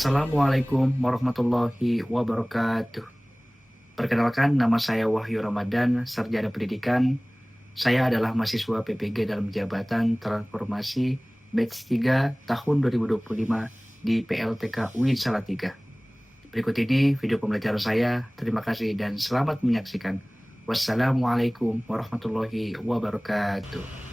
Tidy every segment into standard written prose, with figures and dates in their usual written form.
Assalamualaikum warahmatullahi wabarakatuh. Perkenalkan, nama saya Wahyu Ramadan, Sarjana Pendidikan. Saya adalah mahasiswa PPG dalam Jabatan Transformasi Batch 3 tahun 2025 di PLTK UIN Salatiga. Berikut ini video pembelajaran saya. Terima kasih dan selamat menyaksikan. Wassalamualaikum warahmatullahi wabarakatuh.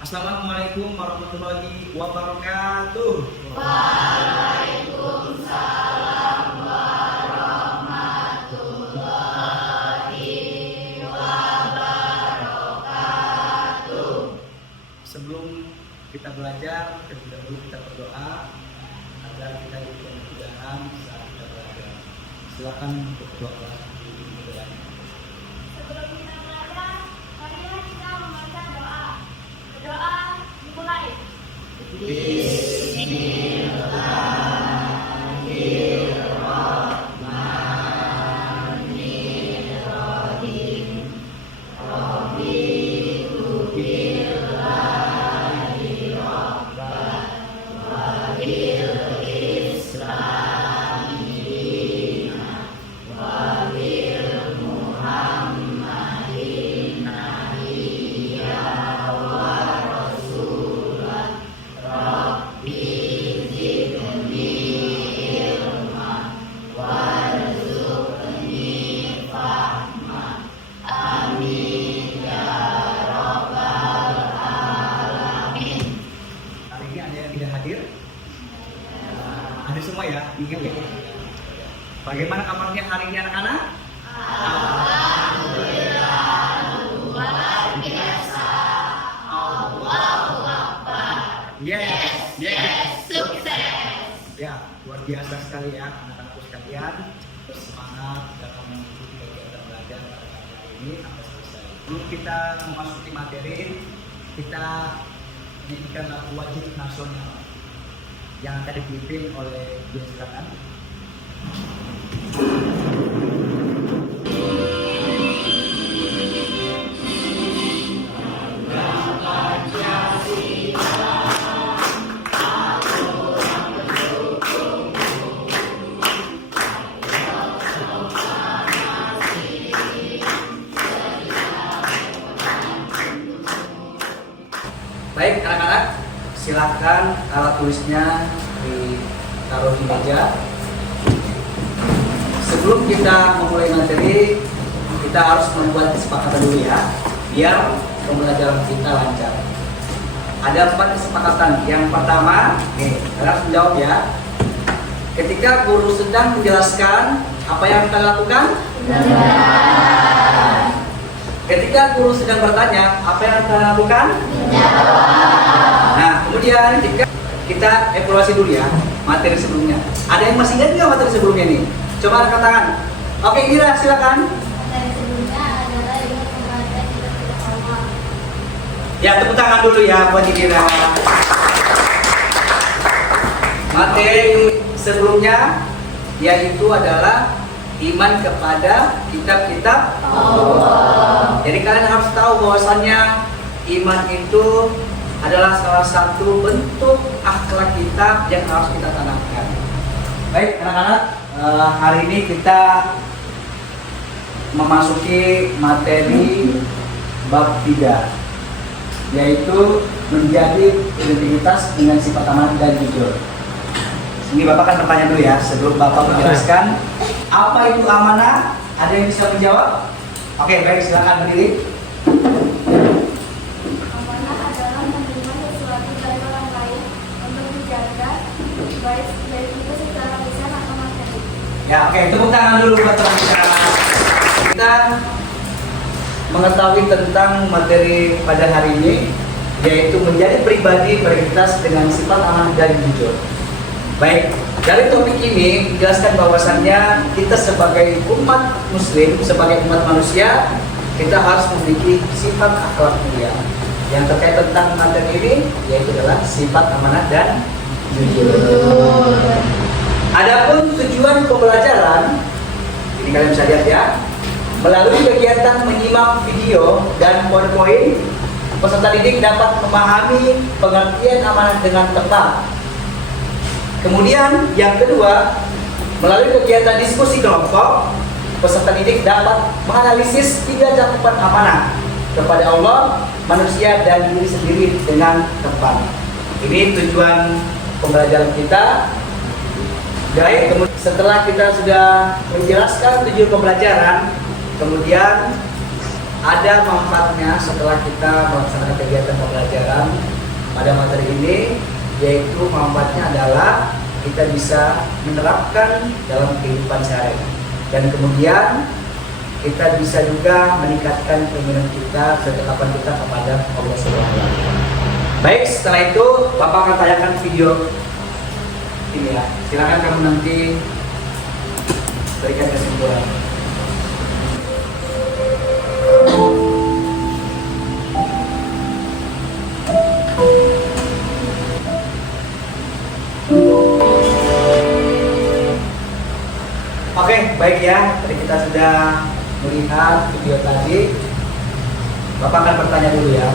Assalamualaikum warahmatullahi wabarakatuh. Waalaikumsalam warahmatullahi wabarakatuh. Sebelum kita belajar, terlebih dahulu kita berdoa agar kita diberikan kemudahan saat kita belajar. Silakan untuk berdoa. Sebelum kita belajar, marilah kita membaca doa. Doa dimulai. Hari ini ada yang tidak hadir? Ada semua ya? Ingat ya? Bagaimana kabarnya hari ini anak-anak? Yes. Ya, luar biasa sekali ya anak-anakku sekalian. Bersemangat dalam mengikuti kegiatan belajar pada hari ini sampai selesai. Sebelum kita memasuki materi, kita menyanyikan lagu wajib nasional yang akan dipimpin oleh Dia. Silakan. Baik anak-anak, silakan alat tulisnya ditaruh di meja. Sebelum kita memulai materi, kita harus membuat kesepakatan dulu ya, biar pembelajaran kita lancar. Ada 4 kesepakatan. Yang pertama, kalian harus menjawab ya. Ketika guru sedang menjelaskan, apa yang kita lakukan? Ketika guru sedang bertanya, apa yang kita lakukan? Nah, kemudian jika kita evaluasi dulu ya materi sebelumnya. Ada yang masih ingat nggak materi sebelumnya nih? Coba angkat tangan. Oke, Indira silakan. Materi sebelumnya adalah ilmu pengetahuan kita tidak sama. Ya, tepuk tangan dulu ya buat Indira. Materi sebelumnya yaitu adalah iman kepada kitab-kitab Allah. Jadi kalian harus tahu bahwasannya iman itu adalah salah satu bentuk akhlak kita yang harus kita tanamkan. Baik anak-anak, hari ini kita memasuki materi bab 3, yaitu menjadi identitas dengan sifat amanah dan jujur. Ini Bapak kan bertanya dulu ya, sebelum Bapak menjelaskan apa itu amanah. Ada yang bisa menjawab? Oke, baik, silakan berdiri. Amanah adalah menerima sesuatu dari orang lain untuk dijaga, baik itu secara lisan atau materi. Ya, oke, tepuk tangan dulu buat teman-teman. Kita mengetahui tentang materi pada hari ini, yaitu menjadi pribadi berintegritas dengan sifat amanah dan jujur. Baik, dari topik ini menjelaskan bahwasannya kita sebagai umat muslim, sebagai umat manusia, kita harus memiliki sifat akhlak mulia. Yang terkait tentang materi ini yaitu adalah sifat amanah dan jujur. Adapun tujuan pembelajaran, ini kalian bisa lihat ya, melalui kegiatan menyimak video dan poin-poin, peserta didik dapat memahami pengertian amanah dengan tepat. Kemudian yang kedua, melalui kegiatan diskusi kelompok, peserta didik dapat menganalisis 3 cakupan amanah kepada Allah, manusia, dan diri sendiri dengan tepat. Ini tujuan pembelajaran kita. Baik, setelah kita sudah menjelaskan tujuan pembelajaran, kemudian ada manfaatnya setelah kita melaksanakan kegiatan pembelajaran pada materi ini, yaitu manfaatnya adalah kita bisa menerapkan dalam kehidupan sehari-hari, dan kemudian kita bisa juga meningkatkan keimanan kita, ketetapan kita kepada Allah Subhanahu wa Ta'ala. Baik, setelah itu Bapak akan tayangkan video ini ya. Silakan kamu nanti berikan kesimpulan. Oke, baik ya. Tadi kita sudah melihat video tadi. Bapak akan bertanya dulu ya.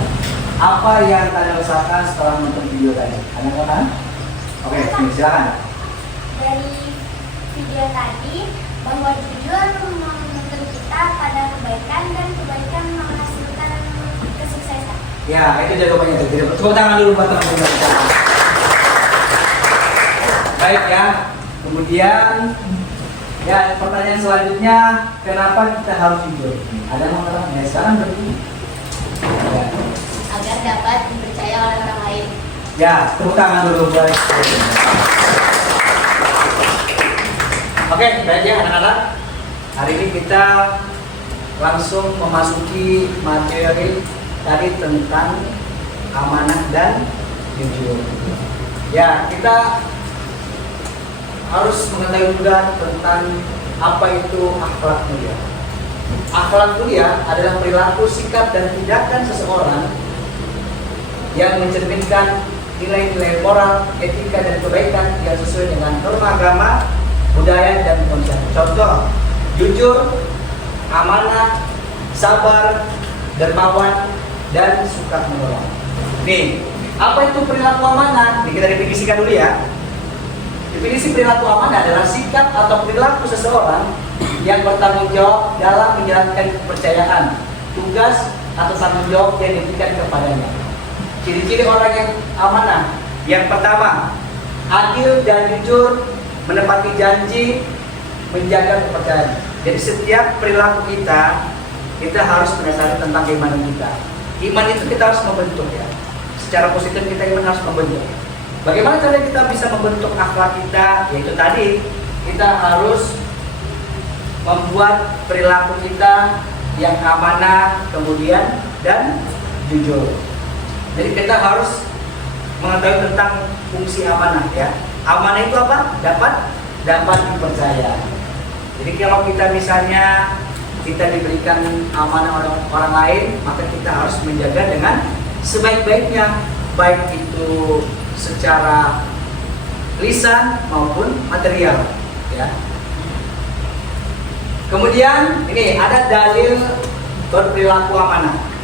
Apa yang kalian rasakan setelah menonton video tadi? Ada kan? Oke, silakan. Dari video tadi, bahwa jujur menuntun kita pada kebaikan dan kebaikan menghasilkan kesuksesan. Ya, itu jawabannya. Tepuk tangan dulu buat teman-teman kita. Baik ya. Kemudian ya, pertanyaan selanjutnya, kenapa kita harus jujur? Ada orang ya, sekarang begini. Ya. Agar dapat dipercaya oleh orang lain. Ya, tepuk tangan dulu buat. Oke, baik ya anak-anak. Hari ini kita langsung memasuki materi tadi tentang amanah dan jujur. Ya, kita harus mengetahui juga tentang apa itu akhlak mulia. Akhlak mulia adalah perilaku, sikap, dan tindakan seseorang yang mencerminkan nilai-nilai moral, etika, dan kebaikan yang sesuai dengan norma agama, budaya, dan kemanusiaan. Contoh, jujur, amanah, sabar, dermawan, dan suka menolong. Nih, apa itu perilaku amanah? Nih, kita definisikan dulu ya. Definisi perilaku amanah adalah sikap atau perilaku seseorang yang bertanggung jawab dalam menjalankan kepercayaan, tugas, atau tanggung jawab yang diberikan kepadanya. Ciri-ciri orang yang amanah: yang pertama, adil dan jujur, menepati janji, menjaga kepercayaan. Jadi setiap perilaku kita harus berdasarkan tentang keimanan kita. Iman itu kita harus membentuk ya. Secara positif kita iman harus membentuk. Bagaimana cara kita bisa membentuk akhlak kita? Yaitu tadi, kita harus membuat perilaku kita yang amanah, kemudian dan jujur. Jadi kita harus mengetahui tentang fungsi amanah ya. Amanah itu apa? Dapat dipercaya. Jadi kalau kita misalnya kita diberikan amanah oleh orang lain, maka kita harus menjaga dengan sebaik-baiknya, baik itu secara lisan maupun material ya. Kemudian ini ada dalil berperilaku amanah.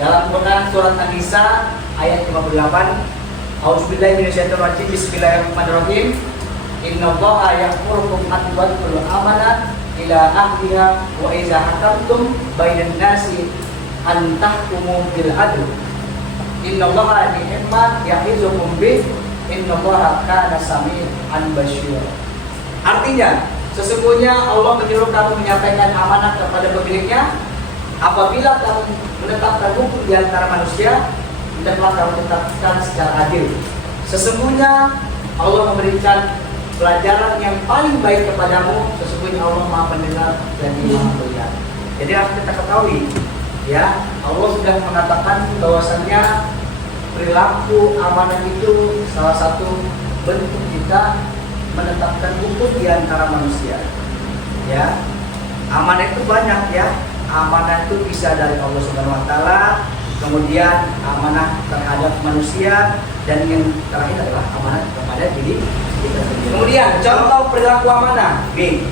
Dalam Quran surat An-Nisa ayat 58, A'udzubillahi minasyaitonirrajim, bismillahirrahmanirrahim. Innallaha ya'murukum an tu'addul amanah ila ahliha wa idza hakamtum bainan nasi an tahkumu bil adl. Innallaha ni'ma ya'izukum bih, innallaha kana sami'an basyira. Artinya, sesungguhnya Allah menyuruh kamu menyampaikan amanah kepada pemiliknya. Apabila kamu menetapkan hukum di antara manusia, hendaklah kamu tetapkan secara adil. Sesungguhnya Allah memberikan pelajaran yang paling baik kepadamu. Sesungguhnya Allah Maha Pendengar dan Maha Melihat. Jadi harus kita ketahui, ya, Allah sudah mengatakan bahwasannya perilaku amanah itu salah satu bentuk kita menetapkan hukum di antara manusia. Ya, amanah itu banyak ya. Amanah itu bisa dari Allah Subhanahu wa Ta'ala, kemudian amanah terhadap manusia, dan yang terakhir adalah amanah kepada diri kita sendiri. Kemudian contoh perilaku amanah, nih,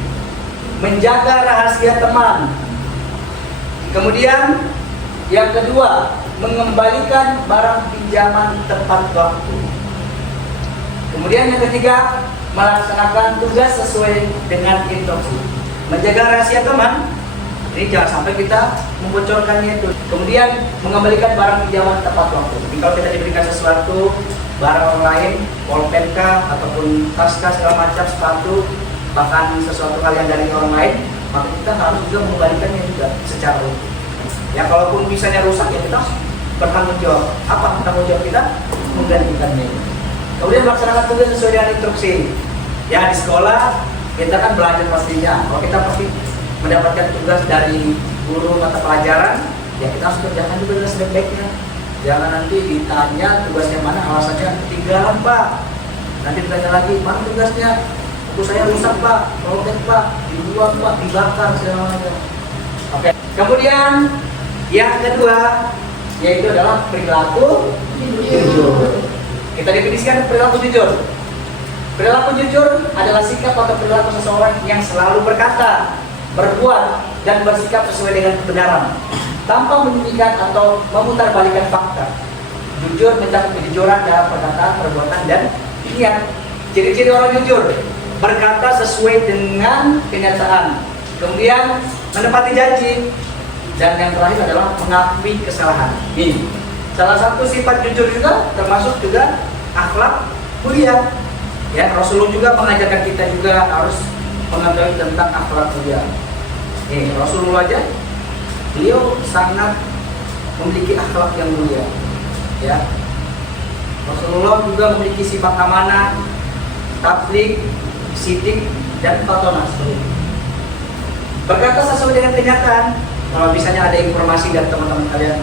menjaga rahasia teman. Kemudian yang kedua, mengembalikan barang pinjaman tepat waktu. Kemudian yang ketiga, melaksanakan tugas sesuai dengan instruksi. Menjaga rahasia teman, ini jangan sampai kita membocorkannya itu. Kemudian mengembalikan barang pinjaman tepat waktu. Jadi kalau kita diberikan sesuatu, barang orang lain, pulpen kah, ataupun tas kah, segala macam, sepatu, bahkan sesuatu hal yang dari orang lain, maka kita harus juga mengembalikannya juga secara utuh. Ya kalaupun misalnya rusak, ya kita harus bertanggung jawab. Apa tanggung jawab kita? Menggantikannya. Kemudian melaksanakan tugas sesuai dengan instruksi. Ya di sekolah kita kan belajar pastinya. Kalau kita pasti mendapatkan tugas dari guru mata pelajaran, ya kita harus kerjakan juga dengan sebaik-baiknya. Jangan nanti ditanya tugasnya mana, alasannya ketinggalan Pak. Nanti ditanya lagi, mana tugasnya? Buku saya rusak Pak, robek Pak, dibuang Pak, dibakar segala macam. Oke. Kemudian yang kedua yaitu adalah perilaku jujur. Kita definisikan perilaku jujur. Perilaku jujur adalah sikap atau perilaku seseorang yang selalu berkata, berbuat, dan bersikap sesuai dengan kebenaran tanpa menyembunyikan atau memutarbalikkan fakta. Jujur mencakup kejujuran dalam perkataan, perbuatan, dan niat. Ciri-ciri orang jujur: berkata sesuai dengan kenyataan, kemudian menepati janji, dan yang terakhir adalah mengakui kesalahan. Ini salah satu sifat jujur juga, termasuk juga akhlak mulia. Ya, Rasulullah juga mengajarkan kita juga harus mengetahui tentang akhlak mulia. Rasulullah aja, beliau sangat memiliki akhlak yang mulia. Ya, Rasulullah juga memiliki sifat amanah, tabligh, sidik, dan fatonah. Berkata sesuai dengan kenyataan. Kalau misalnya ada informasi dari teman-teman kalian,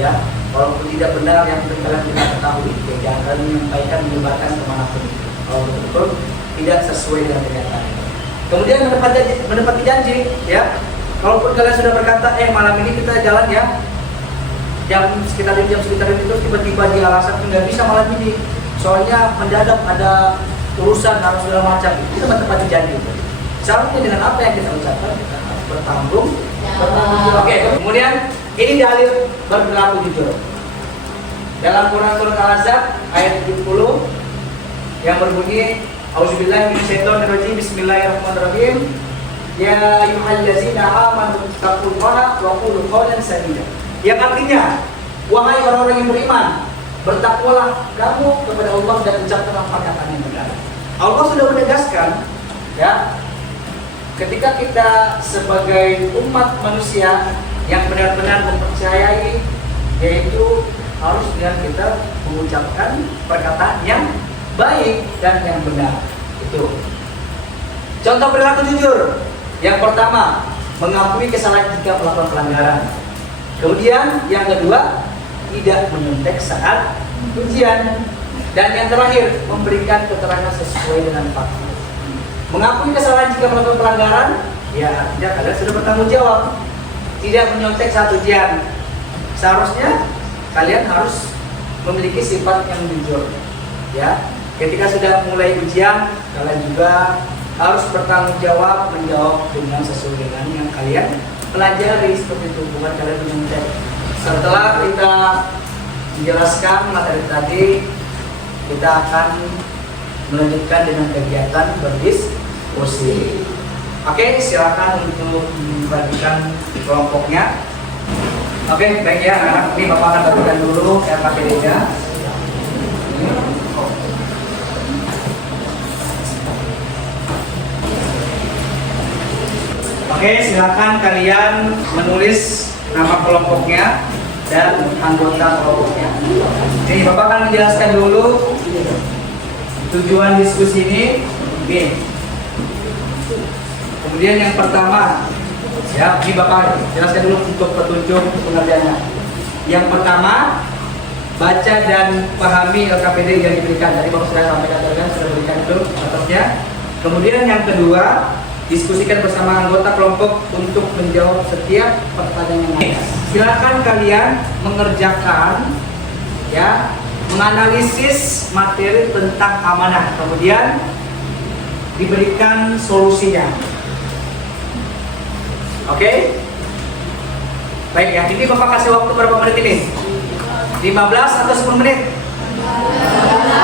ya, walaupun tidak benar yang kalian tidak ketahui, ya, jangan kalian menyampaikan menyebarkan kemanapun. Kalau betul-betul tidak sesuai dengan kenyataan. Kemudian menepati janji, ya. Kalaupun kalian sudah berkata, malam ini kita jalan ya, jam sekitar itu terus tiba-tiba di alasan nggak bisa malam ini, soalnya mendadak ada urusan harus segala macam, kita menepati janji. Seharusnya dengan apa yang kita ucapkan kita harus bertanggung jawab. Oke, kemudian ini dalil berperilaku jujur. Dalam Quran Surah Al-Ahzab ayat 70 yang berbunyi, Auzubillahi minasyaitonirrajim, Bismillahirrahmanirrahim. Ya ayyuhallazina amanu taqullaha wa qulu qawlan sadida. Yang artinya, wahai orang-orang yang beriman, bertakwalah kamu kepada Allah dan ucapkanlah perkataan yang benar. Allah sudah menegaskan, ya, ketika kita sebagai umat manusia yang benar-benar mempercayai, yaitu harus dengan kita mengucapkan perkataan yang baik dan yang benar. Itu contoh perilaku jujur. Yang pertama, mengakui kesalahan jika melakukan pelanggaran. Kemudian yang kedua, tidak menyontek saat ujian. Dan yang terakhir, memberikan keterangan sesuai dengan fakta. Mengakui kesalahan jika melakukan pelanggaran, ya artinya kalian sudah bertanggung jawab. Tidak menyontek saat ujian. Seharusnya kalian harus memiliki sifat yang jujur. Ya, ketika sudah mulai ujian, kalian juga harus bertanggung jawab, menjawab dengan sesuai dengan yang kalian pelajari, seperti itu, bukan kalian menyontek. Setelah kita menjelaskan materi tadi, kita akan melanjutkan dengan kegiatan berdiskusi. Oke, silakan untuk membagikan kelompoknya. Oke, baik ya anak-anak. Ini Bapak akan bagikan dulu RKPD-nya. Oke, silakan kalian menulis nama kelompoknya dan anggota kelompoknya. Jadi Bapak akan menjelaskan dulu tujuan diskusi ini. Kemudian yang pertama, ya, ini Bapak jelaskan dulu untuk petunjuk pengertiannya. Yang pertama, baca dan pahami LKPD yang diberikan. Tadi Bapak sudah sampaikan, sudah berikan itu atasnya. Kemudian yang kedua, diskusikan bersama anggota kelompok untuk menjawab setiap pertanyaan yang ada. Silakan kalian mengerjakan, ya, menganalisis materi tentang amanah, kemudian diberikan solusinya. Oke? Baik ya, ini Bapak kasih waktu berapa menit ini? 15 atau 10 menit?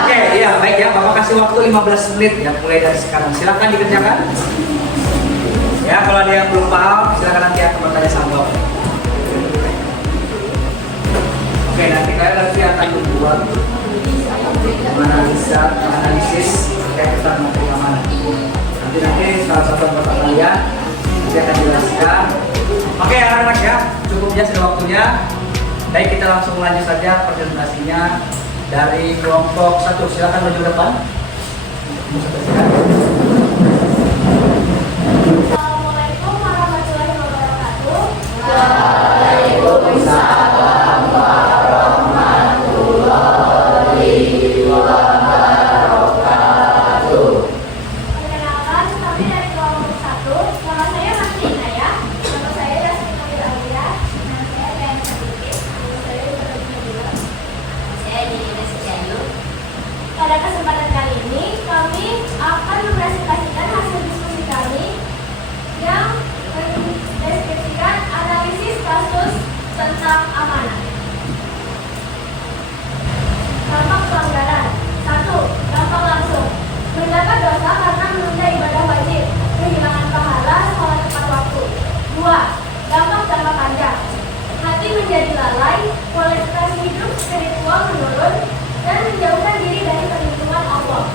Oke. iya, baik ya. Bapak kasih waktu 15 menit ya, mulai dari sekarang. Silakan dikerjakan. Ya, kalau ada yang belum paham, silakan nanti akan bertanya sama Bapak. Oke, nanti akan membuat analisis terkait tentang materi amanah. Nanti salah satu anggota kalian saya akan jelaskan. Oke, anak-anak ya, cukupnya sudah waktunya. Baik, kita langsung lanjut saja presentasinya dari kelompok 1. Silakan maju depan. Assalamualaikum warahmatullahi wabarakatuh. Perkenalkan, kami dari kelompok 1. Nama saya Masih Inaya. Nama saya Yasmin Nabil Alia. Nama saya Diana Sedikit. Nama saya Ibrahim Nabila. Saya Dina Setiayu. Pada kesempatan kali ini, kami akan mempresentasikan hasil diskusi kami yang mendeskripsikan analisis kasus tentang amanah. Dampak pelanggaran. 1. Dampak langsung. Mendapat dosa karena menunda ibadah wajib, kehilangan pahala, sholat tepat waktu. 2. Dampak jangka panjang. Hati menjadi lalai, kualitas hidup spiritual menurun, dan menjauhkan diri dari perlindungan Allah.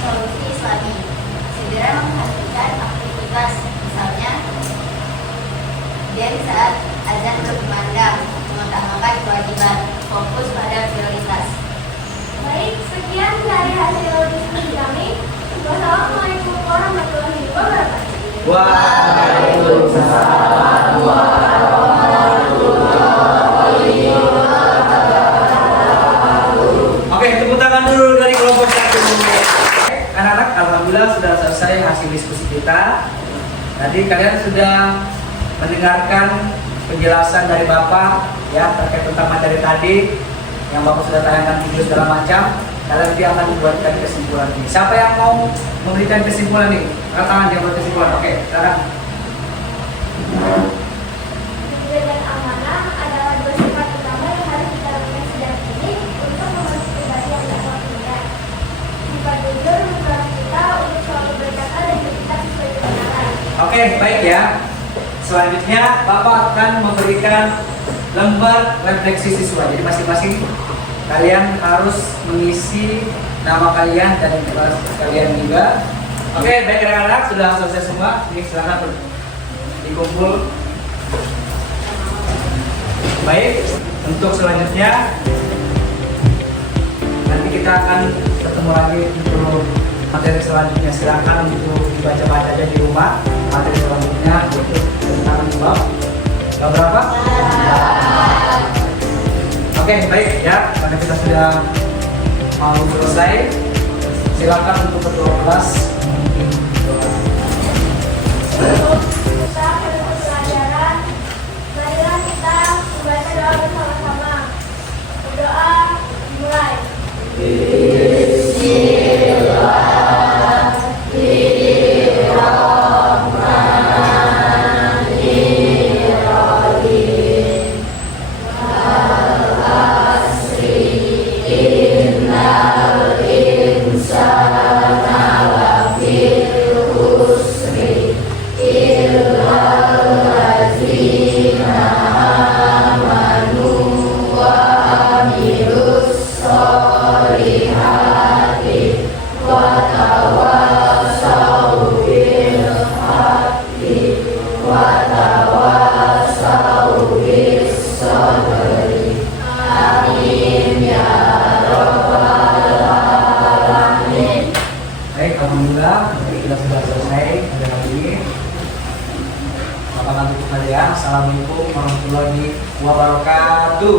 Solusi Islami segera menghentikan aktivitas, misalnya diam saat azan berkumandang, mengutamakan kewajiban, fokus pada prioritas. Baik, sekian dari hasil diskusi kami. Wassalamualaikum warahmatullahi wabarakatuh. Waalaikumsalam. Oke, tepuk tangan dulu dari kelompok 1. Anak-anak, alhamdulillah sudah selesai hasil diskusi kita. Tadi kalian sudah mendengarkan penjelasan dari Bapak ya terkait tentang materi tadi yang Bapak sudah tayangkan video segala macam. Kalian nanti akan membuatkan kesimpulan ini. Siapa yang mau memberikan kesimpulan nih? Angkat tangan yang buat kesimpulan. Oke, silakan. Jujur dan amanah adalah dua sifat utama yang harus kita lakukan sejak ini untuk membangun pribadi yang dapat menilai. Sifat jujur membuat kita untuk selalu berkata dan bertindak sesuai kebenaran. Oke, baik ya. Selanjutnya Bapak akan memberikan lembar refleksi siswa. Jadi masing-masing kalian harus mengisi nama kalian dan kelas kalian juga. Oke, baik anak-anak, sudah selesai semua. Ini silakan dikumpul. Baik, untuk selanjutnya nanti kita akan ketemu lagi untuk materi selanjutnya. Silakan untuk dibaca-baca aja di rumah. Materi selanjutnya untuk tentang bab berapa? Oke, baik ya. Karena kita sudah mau selesai, silakan untuk kedua kelas memimpin doa. Kita penutup pelajaran. Marilah kita membaca doa bersama-sama. Berdoa dimulai. Baik, alhamdulillah kita sudah selesai pada hari ini. Bapak tutup saja. Assalamualaikum warahmatullahi wabarakatuh.